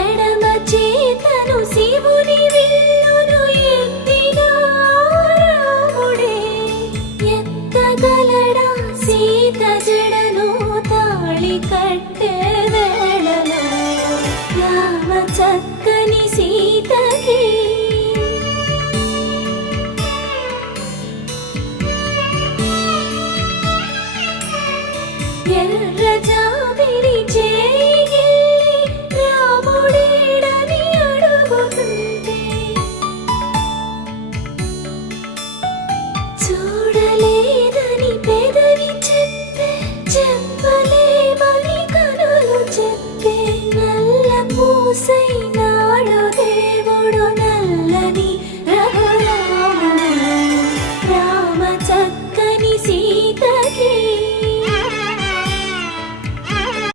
ఎడమ చేతను శివుని విల్లును ఎత్తిన రాముడే ఎత్తగలడా సీత జడను తాళి కట్టే వేళలో రామ చక్కని సీతకి ఎర్ర జాబిలి చేయి రాముడేడని అడుగుతుంటే చూడలేదని పెదవి చెప్పే చెప్పలేమని కనులు చెప్పే నల్ల పూసైన